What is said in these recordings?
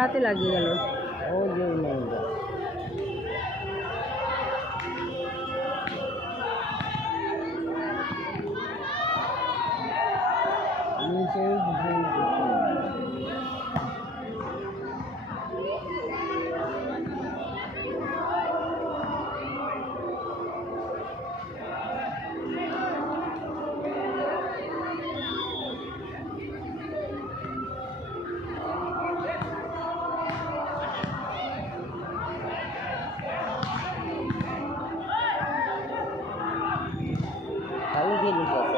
হাতে লাগিয়ে গেল। ওই যে মেয়েটা নিচে খালি জিনিস আছে।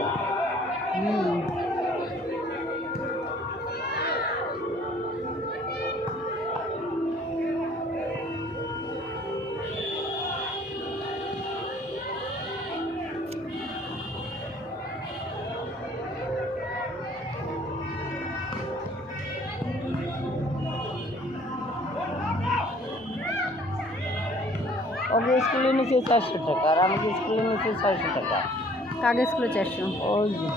ওকে স্কুলে নিচে 400 টাকা আর আমাকে স্কুলে নিচে 600 টাকা। কাগে স্কুলে 400। ওই যে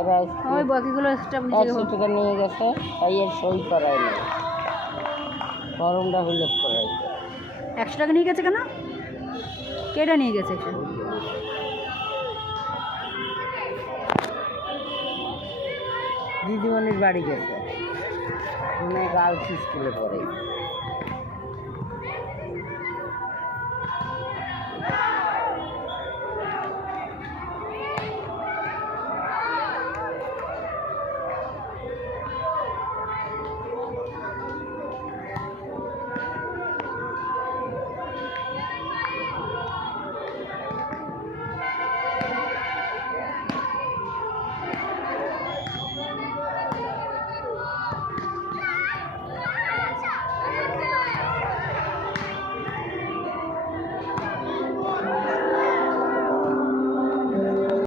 এবার ওই বাকিগুলো এক্সট্রা 100 টাকা নিয়ে গেছে, তাই এর সই করাই নাই, ফর্মটা ফিল করাই। 100 টাকা নিয়ে গেছে কেন? কেটা নিয়ে গেছে 100? দিদিমণির বাড়ি গেছে, মানে গার্লস স্কুলে পড়ে।